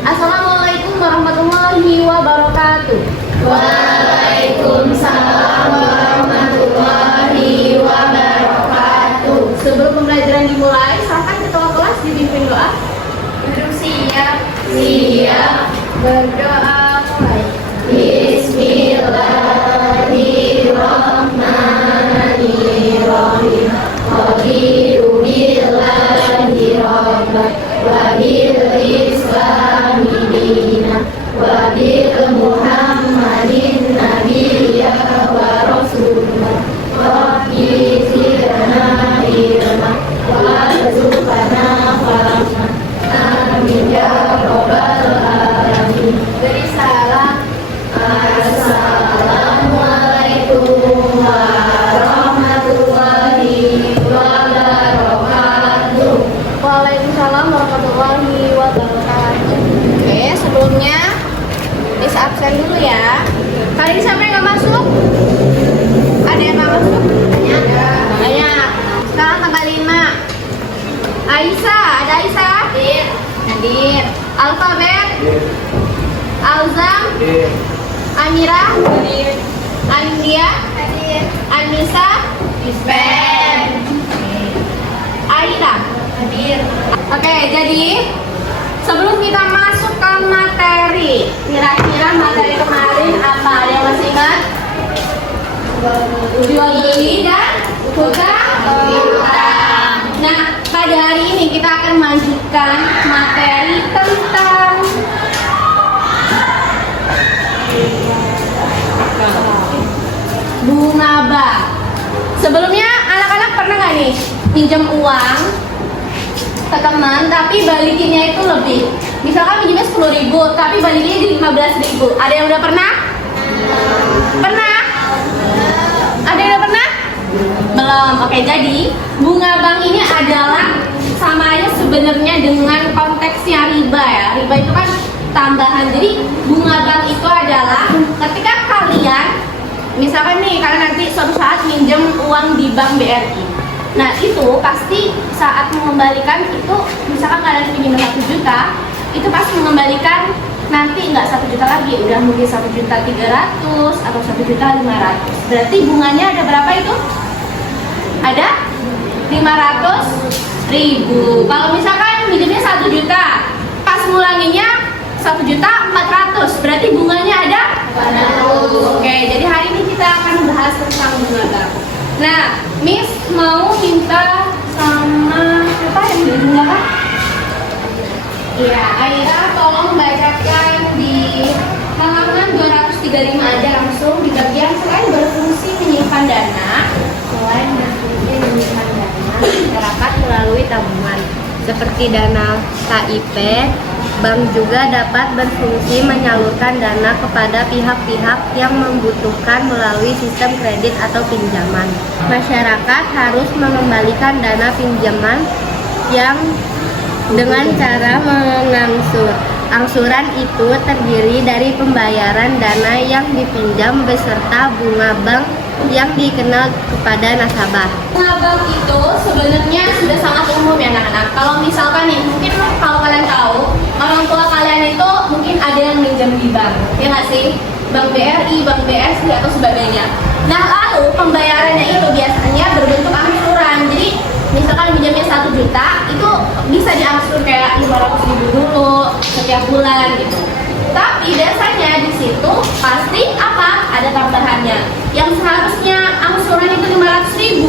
Assalamualaikum warahmatullahi wabarakatuh. Waalaikumsalam warahmatullahi wabarakatuh. Sebelum pembelajaran dimulai, silakan ketua kelas dipimpin doa. Duduk siap. Siap. Berdoa mulai. Bismillahirrahmanirrahim. Raditu billahi rabban wa bil islami dinan wa bil muhammadin nabiyya wa rasulah. Rabbi zidna ilma warzuqna fahma. Amin ya rabbal alamin. Beri salam. Assalamualaikum warahmatullahi wabarakatuh. Waalaikumsalam warahmatullahi wabarakatuh. Oke, sebelumnya Miss absen dulu ya. Kali ini siapa yang nggak masuk? Ada yang nggak masuk? Banyak. Sekarang tanggal 5. Aisyah, ada Aisyah? Hadir. Alfabet? Alzam? Amira? Hadir. Andia? Hadir. Anissa? Dispen. Aira? Hadir. Oke, jadi sebelum kita masuk ke materi, kira-kira materi kemarin apa? Ada yang masih ingat? Jual beli dan hutang. Nah, pada hari ini kita akan melanjutkan materi tentang bunga bank. Sebelumnya anak-anak pernah nggak nih pinjam uang ke teman tapi balikinnya itu lebih? Misalkan pinjamnya 10.000 tapi balikinnya di 15.000. Ada yang udah pernah? Pernah? Ada yang udah pernah? Belum. Oke, jadi bunga bank ini adalah sama aja sebenarnya dengan konteksnya riba ya. Riba itu kan tambahan. Jadi bunga bank itu adalah ketika kalian misalkan nih kalian nanti suatu saat minjem uang di bank BRI. Nah itu pasti saat mengembalikan itu misalkan kalian pinjam 1 juta, itu pasti mengembalikan nanti nggak 1 juta lagi, udah mungkin 1.300.000 atau 1.500.000. Berarti bunganya ada berapa itu? Ada 500.000. Kalau misalkan minjemnya 1 juta, pas ngulanginnya 1.400.000, berarti bunganya ada 400. Oke, jadi hari ini kita akan membahas tentang bunga bank. Nah, Miss mau minta sama apa yang di bunga bank? Iya, Aira tolong bacakan di halaman 235 aja langsung di bagian selain berfungsi menyimpan dana. Selain berfungsi menyimpan dana masyarakat melalui tabungan seperti dana KIP, bank juga dapat berfungsi menyalurkan dana kepada pihak-pihak yang membutuhkan melalui sistem kredit atau pinjaman. Masyarakat harus mengembalikan dana pinjaman yang dengan cara mengangsur. Angsuran itu terdiri dari pembayaran dana yang dipinjam beserta bunga bank yang dikenal kepada nasabah. Bunga bank itu sebenarnya sudah sangat umum ya anak-anak. Kalau misalkan nih, mungkin kalau kalian tahu, orang tua kalian itu mungkin ada yang minjam di bank, ya nggak sih? Bank BRI, Bank BSD atau sebagainya. Nah lalu pembayarannya itu biasanya berbentuk angsuran. Jadi misalkan pinjamnya 1 juta, itu bisa diangsur kayak 500.000 dulu setiap bulan gitu. Tapi biasanya di situ pasti apa? Ada tambahannya. Yang seharusnya angsuran itu 500.000,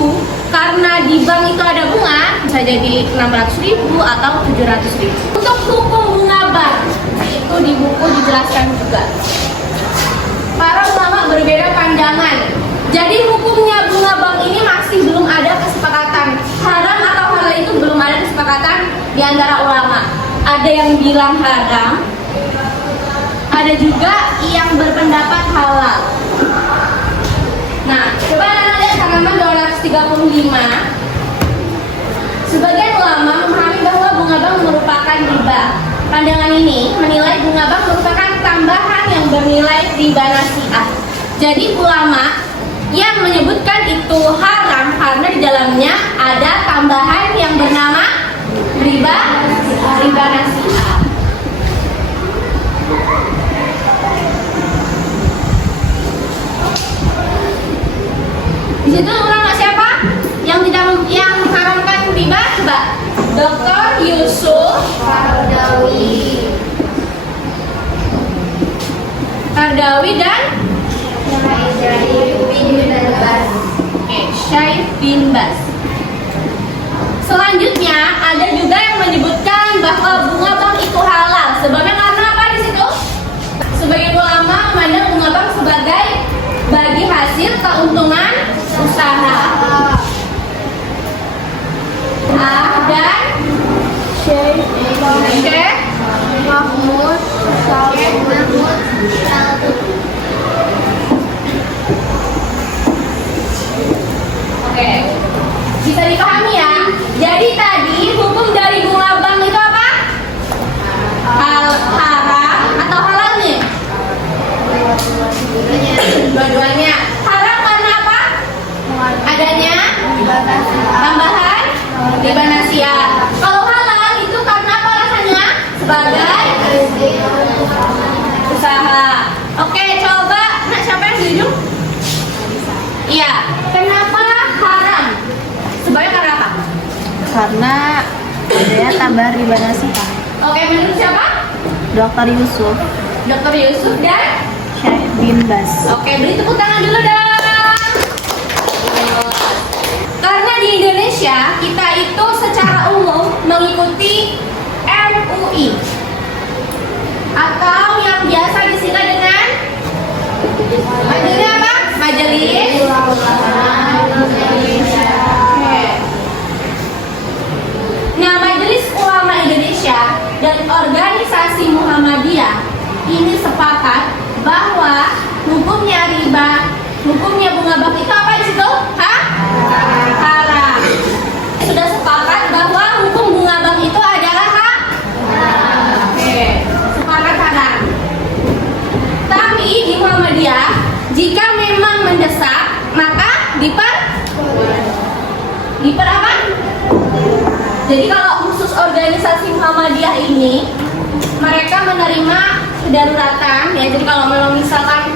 karena di bank itu ada bunga, bisa jadi 600.000 atau 700.000. Untuk hukum bunga bank itu di buku dijelaskan juga. Para ulama berbeda pandangan. Jadi hukumnya bunga bank ini masih belum ada kesepakatan. Haram atau halal itu belum ada kesepakatan di antara ulama. Ada yang bilang haram, ada juga yang berpendapat halal. Nah, coba anda lihat halaman 235. Sebagian ulama memahami bahwa bunga bank merupakan riba. Pandangan ini menilai bunga bank merupakan tambahan yang bernilai riba nasi'ah. Jadi ulama yang menyebutkan itu haram karena di dalamnya ada tambahan yang bernama riba nasi'ah. situ ulama siapa? Yang mengharamkan riba? Coba. Dr. Yusuf Qaradawi dan Syekh bin Baz. Selanjutnya ada juga yang menyebutkan bahwa bunga bank itu halal. Sebabnya karena apa di situ? Sebagian ulama memandang bunga bank sebagai bagi hasil keuntungan usaha. Dan Syekh Mahmud Oke, bisa dipahami ya. Jadi tadi hukum dari bunga bank itu apa? Haram atau halal nih? Dua-duanya. Haram karena apa? Adanya tambahan riba nasiat. Kalau halal itu karena apa alasannya? Sebagai usaha. Oke, coba. Nah, siapa yang setuju? Iya. Kenapa haram? Sebabnya karena apa? Karena adanya tambahan riba nasihat. Oke, menurut siapa? Dr. Yusuf Dr. Yusuf dan Syekh bin Baz. Oke, beri tepuk tangan dulu dong. Karena di Indonesia kita itu secara umum mengikuti MUI atau yang biasa disingkat dengan majelis apa? Majelis Oke. Nah, Majelis Ulama Indonesia dan organisasi Muhammadiyah ini sepakat bahwa hukumnya riba, hukumnya bunga bank itu apa di situ? Haram. Sudah sepakat bahwa hukum bunga bank itu adalah Oke, sepakat haram. Tapi di Muhammadiyah, jika memang mendesak, maka diper apa? Jadi kalau khusus organisasi Muhammadiyah ini, mereka menerima kedaruratan ya. Jadi kalau memang misalkan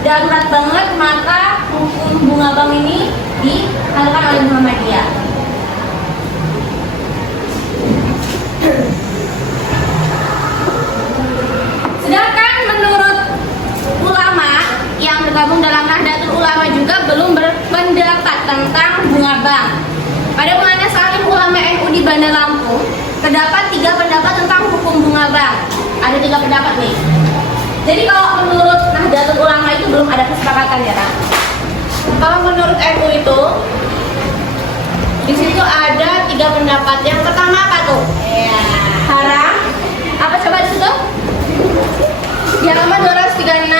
darurat banget, maka hukum bunga bank ini dihalalkan oleh Muhammadiyah. Sedangkan menurut ulama yang tergabung dalam Nahdlatul Ulama juga belum berpendapat tentang bunga bank. Pada Mu'annas Salim Ulama NU di Bandar Lampung terdapat 3 pendapat tentang hukum bunga bank. Ada 3 pendapat nih. Jadi kalau menurut Nahdlatul Ulama itu belum ada kesepakatan ya, Kak. Kalau menurut NU itu di situ ada 3 pendapat. Yang pertama apa tuh? Haram. Apa coba di situ? Di halaman 236.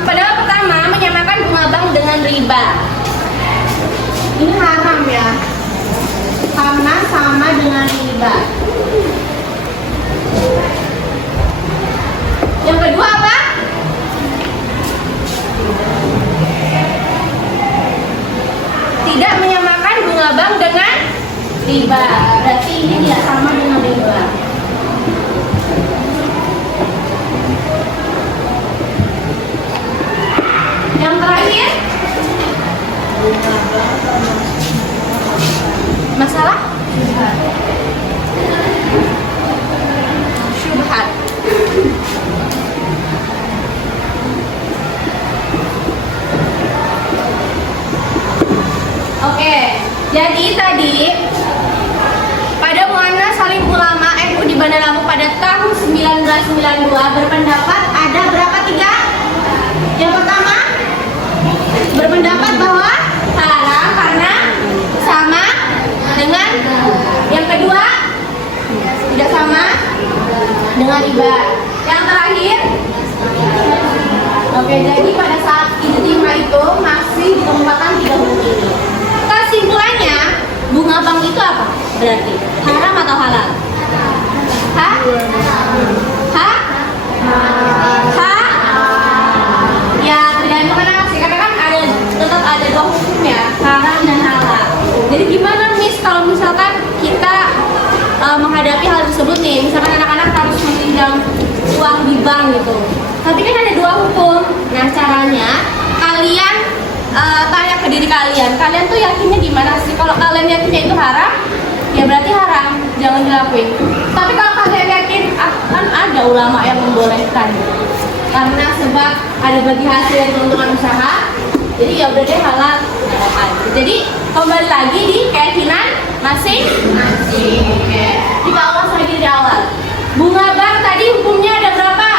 Pendapat pertama menyamakan bunga bank dengan riba. Ini haram ya, karena sama dengan riba. Yang kedua apa? Tidak menyamakan bunga bank dengan riba. Berarti ini tidak sama dengan riba. Yang terakhir, masalah syubhat. Oke, jadi tadi pada Mu'annas Salim Ulama NU di Bandar Lampung pada tahun 1992 berpendapat ada berapa 3? Yang pertama berpendapat bahwa haram karena sama dengan, yang kedua tidak sama dengan riba, yang terakhir oke, jadi pada saat ijtima itu masih dikemukakan 3 hukum ini. Kesimpulannya, bunga bank itu apa? Berarti haram atau halal? Hah? Hah? Hah? Ya, tergantung mana sih, karena kan tetap ada 2 hukum ya, haram dan halal. Jadi gimana Miss kalau misalkan kita menghadapi hal tersebut nih, misalkan anak-anak harus meminjam uang di bank gitu, tapi kan ada 2 hukum. Nah, caranya kalian ke diri kalian. Kalian tuh yakinnya gimana sih? Kalau kalian yakinnya itu haram, ya berarti haram, jangan dilakuin. Tapi kalau kalian yakin, kan ada ulama yang membolehkan. Karena sebab ada bagi hasil dari keuntungan usaha, jadi ya berarti halal. Jadi kembali lagi di keyakinan masing-masing. Oke. Kita ulas lagi dari awal. Bunga bank tadi hukumnya ada berapa?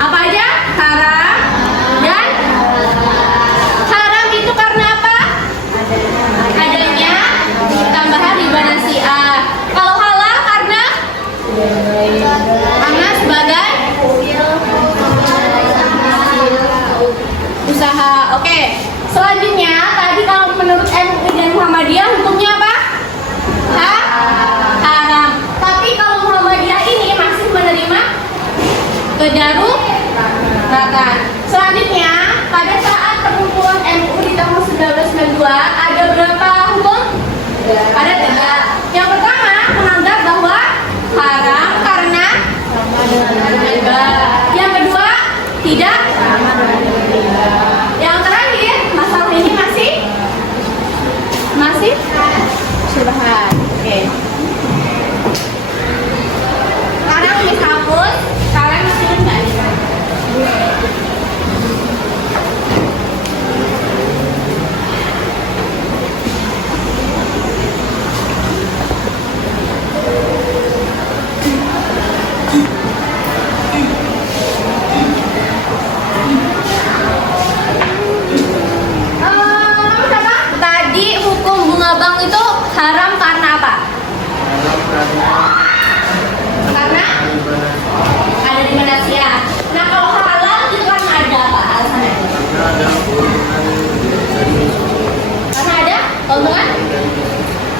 Apa aja? Haram dan haram itu karena apa? Adanya tambahan riba nasi'ah. Kalau halal karena sebagai usaha. Oke. Selanjutnya tadi kalau menurut MUI dan Muhammadiyah hukumnya apa? Haram. Tapi kalau Muhammadiyah ini masih menerima kedaruratan. Selanjutnya pada saat pengumpulan MUI di tahun 1992 ada berapa hukum? Ada 3. Yang pertama menganggap bahwa haram karena riba. Yang kedua tidak. Yang terakhir masalah ini masih syubhat. Oke. Sekarang Miss hapus. Kalian masih ingat nggak? Tadi hukum bunga bank itu haram karena apa? Karena ada riba nasi'ah. Nah kalau halal itu karena ada apa alasannya? Karena ada keuntungan?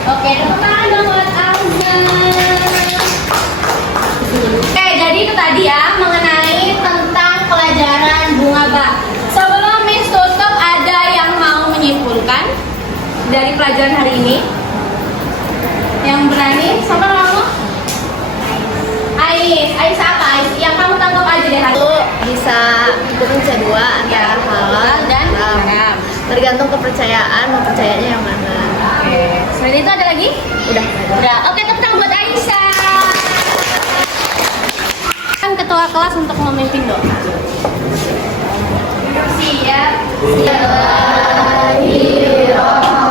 Oke, tepuk tangan dong buat Azan. Oke, jadi itu tadi ya mengenai tentang pelajaran bunga bank. Sebelum Miss tutup, ada yang mau menyimpulkan dari pelajaran hari ini? Yang berani? Siapa kamu? Ais apa? Ais yang kamu tangkap aja deh hari. Itu bisa hukum kedua antara halal dan haram. Tergantung kepercayaan, mau percayanya yang mana. Oke. Selain itu ada lagi? Udah. Oke, tepuk tangan buat Aisyah. Kan ketua kelas untuk memimpin doa. Siap. Bismillahirrahmanirrahim.